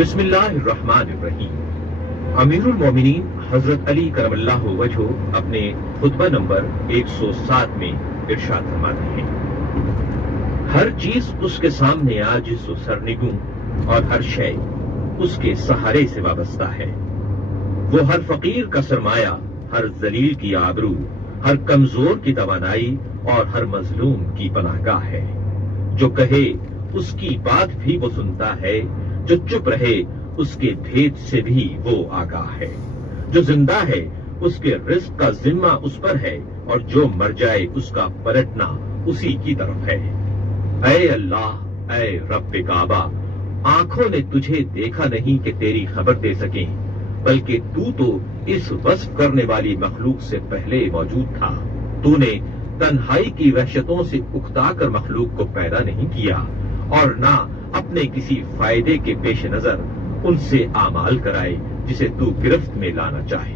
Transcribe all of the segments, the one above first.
بسم اللہ الرحمن الرحیم۔ امیر المومنین حضرت علی کرم اللہ وجہہ اپنے خطبہ نمبر 107 میں ارشاد فرماتے ہیں، ہر چیز اس کے سامنے عاجز و سرنگوں اور ہر شے اس کے سہارے سے وابستہ ہے۔ وہ ہر فقیر کا سرمایہ، ہر ذلیل کی آبرو، ہر کمزور کی توانائی اور ہر مظلوم کی پناہ گاہ ہے۔ جو کہے اس کی بات بھی وہ سنتا ہے، جو چپ رہے اس کے بھید سے بھی وہ آگاہ ہے۔ جو زندہ ہے اس کے رزق کا ذمہ اس پر ہے، اور جو مر جائے اس کا پلٹنا اسی کی طرف ہے۔ اے اللہ، اے رب کعبہ، آنکھوں نے تجھے دیکھا نہیں کہ تیری خبر دے سکیں، بلکہ تو اس وصف کرنے والی مخلوق سے پہلے موجود تھا۔ تو نے تنہائی کی وحشتوں سے اکتا کر مخلوق کو پیدا نہیں کیا، اور نہ اپنے کسی فائدے کے پیش نظر ان سے اعمال کرائے جسے تو گرفت میں لانا چاہے۔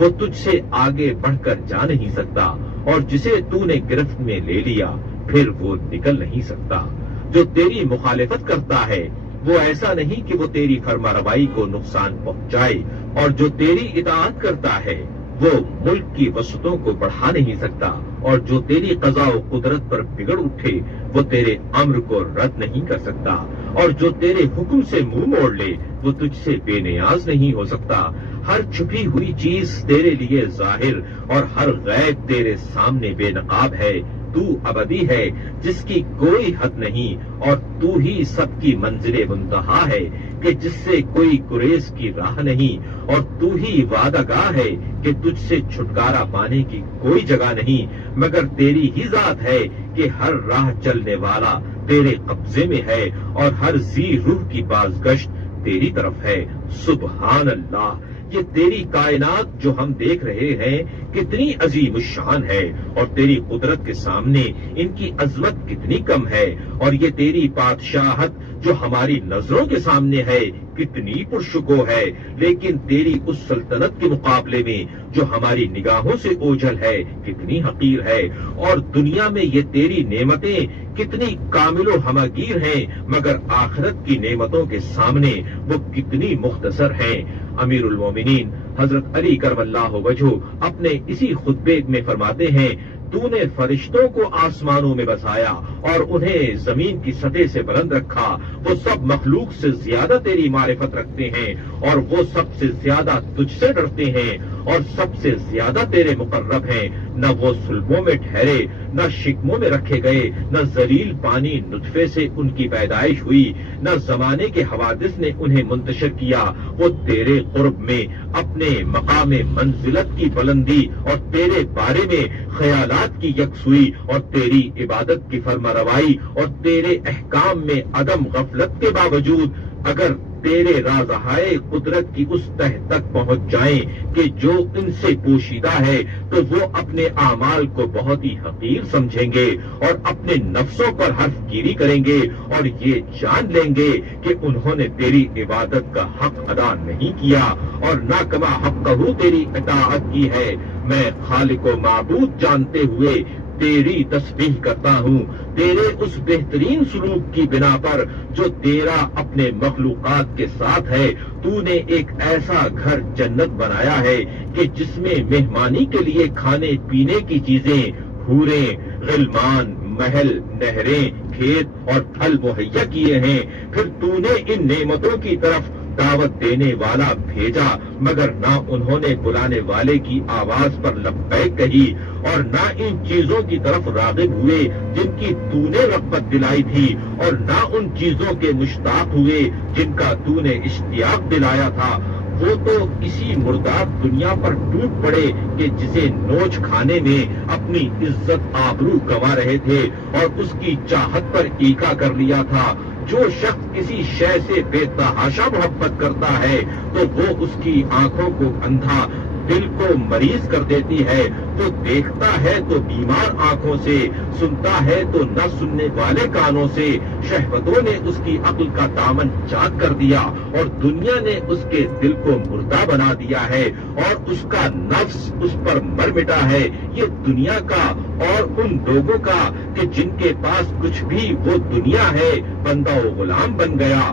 وہ تجھ سے آگے بڑھ کر جا نہیں سکتا، اور جسے تو نے گرفت میں لے لیا پھر وہ نکل نہیں سکتا۔ جو تیری مخالفت کرتا ہے وہ ایسا نہیں کہ وہ تیری فرمانروائی کو نقصان پہنچائے، اور جو تیری اطاعت کرتا ہے وہ ملک کی وسعتوں کو بڑھا نہیں سکتا، اور جو تیری قضاء و قدرت پر بگڑ اٹھے وہ تیرے امر کو رد نہیں کر سکتا، اور جو تیرے حکم سے منہ موڑ لے وہ تجھ سے بے نیاز نہیں ہو سکتا۔ ہر چھپی ہوئی چیز تیرے لیے ظاہر، اور ہر غیب تیرے سامنے بے نقاب ہے۔ تو ابدی ہے جس کی کوئی حد نہیں، اور تو ہی سب کی منزل منتہا ہے کہ جس سے کوئی گریز کی راہ نہیں، اور تو ہی وعدہ گاہ ہے کہ تجھ سے چھٹکارا پانے کی کوئی جگہ نہیں مگر تیری ہی ذات ہے کہ ہر راہ چلنے والا تیرے قبضے میں ہے، اور ہر ذی روح کی بازگشت تیری طرف ہے۔ سبحان اللہ، یہ تیری کائنات جو ہم دیکھ رہے ہیں کتنی عظیم الشان ہے، اور تیری قدرت کے سامنے ان کی عظمت کتنی کم ہے، اور یہ تیری بادشاہت جو ہماری نظروں کے سامنے ہے کتنی پرشکو ہے، لیکن تیری اس سلطنت کے مقابلے میں جو ہماری نگاہوں سے اوجھل ہے کتنی حقیر ہے، اور دنیا میں یہ تیری نعمتیں کتنی کامل و ہماگیر ہیں، مگر آخرت کی نعمتوں کے سامنے وہ کتنی مختصر ہیں۔ امیر المومنین حضرت علی کرم اللہ وجہہ اپنے اسی خطبے میں فرماتے ہیں، تو نے فرشتوں کو آسمانوں میں بسایا اور انہیں زمین کی سطح سے بلند رکھا، وہ سب مخلوق سے زیادہ تیری معرفت رکھتے ہیں، اور وہ سب سے زیادہ تجھ سے ڈرتے ہیں، اور سب سے زیادہ تیرے مقرب ہیں۔ نہ وہ صلبوں میں ٹھہرے، نہ شکموں میں رکھے گئے، نہ ذلیل پانی نطفے سے ان کی پیدائش ہوئی، نہ زمانے کے حوادث نے انہیں منتشر کیا۔ وہ تیرے قرب میں اپنے مقام منزلت کی بلندی اور تیرے بارے میں خیالات کی یکسوئی اور تیری عبادت کی فرمانروائی اور تیرے احکام میں عدم غفلت کے باوجود اگر تیرے رازہائے قدرت کی اس تہ تک پہنچ جائیں کہ جو ان سے پوشیدہ ہے، تو وہ اپنے اعمال کو بہت ہی حقیر سمجھیں گے اور اپنے نفسوں پر حرف گیری کریں گے، اور یہ جان لیں گے کہ انہوں نے تیری عبادت کا حق ادا نہیں کیا اور نہ کما حقہ تیری اطاعت کی ہے۔ میں خالق و معبود جانتے ہوئے تیری تسبیح کرتا ہوں، تیرے اس بہترین سلوک کی بنا پر جو تیرا اپنے مخلوقات کے ساتھ ہے۔ تو نے ایک ایسا گھر جنت بنایا ہے کہ جس میں مہمانی کے لیے کھانے پینے کی چیزیں، حوریں، غلمان، محل، نہریں، کھیت اور پھل مہیا کیے ہیں۔ پھر تو نے ان نعمتوں کی طرف دعوت دینے والا بھیجا، مگر نہ انہوں نے بلانے والے کی آواز پر لبیک کہی، اور نہ ان چیزوں کی طرف راغب ہوئے جن کی تو نے رغبت دلائی تھی، اور نہ ان چیزوں کے مشتاق ہوئے جن کا تو نے اشتیاق دلایا تھا۔ وہ تو اسی مردار دنیا پر ٹوٹ پڑے کہ جسے نوچ کھانے میں اپنی عزت آبرو گنوا رہے تھے اور اس کی چاہت پر ایکا کر لیا تھا۔ جو شخص کسی شے سے بے تحاشا محبت کرتا ہے تو وہ اس کی آنکھوں کو اندھا، دل کو مریض کر دیتی ہے۔ تو دیکھتا ہے تو بیمار آنکھوں سے، سنتا ہے تو نہ سننے والے کانوں سے۔ شہوتوں نے اس کی عقل کا دامن چاک کر دیا، اور دنیا نے اس کے دل کو مردہ بنا دیا ہے، اور اس کا نفس اس پر مر مٹا ہے۔ یہ دنیا کا اور ان لوگوں کا کہ جن کے پاس کچھ بھی وہ دنیا ہے، بندہ و غلام بن گیا۔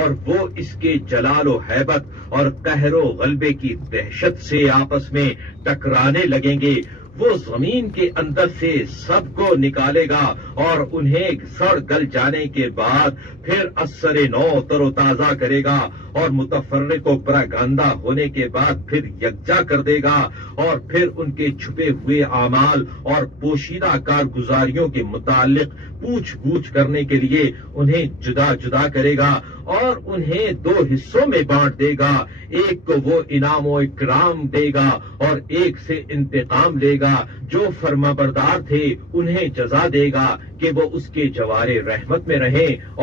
اور وہ اس کے جلال و حیبت اور قہر و غلبے کی دہشت سے آپس میں ٹکرانے لگیں گے، وہ زمین کے اندر سے سب کو نکالے گا اور انہیں سڑ گل جانے کے بعد پھر اثر نو تر و تازہ کرے گا، اور متفرق و پراگندہ ہونے کے بعد پھر یکجا کر دے گا، اور پھر ان کے چھپے ہوئے اعمال اور پوشیدہ کارگزاریوں کے متعلق پوچھ گچھ کرنے کے لیے انہیں جدا جدا کرے گا اور انہیں دو حصوں میں بانٹ دے گا، ایک کو وہ انعام و اکرام دے گا اور ایک سے انتقام لے گا، جو فرما بردار تھے انہیں جزا دے گا کہ وہ اس کے جوار رحمت میں رہیں اور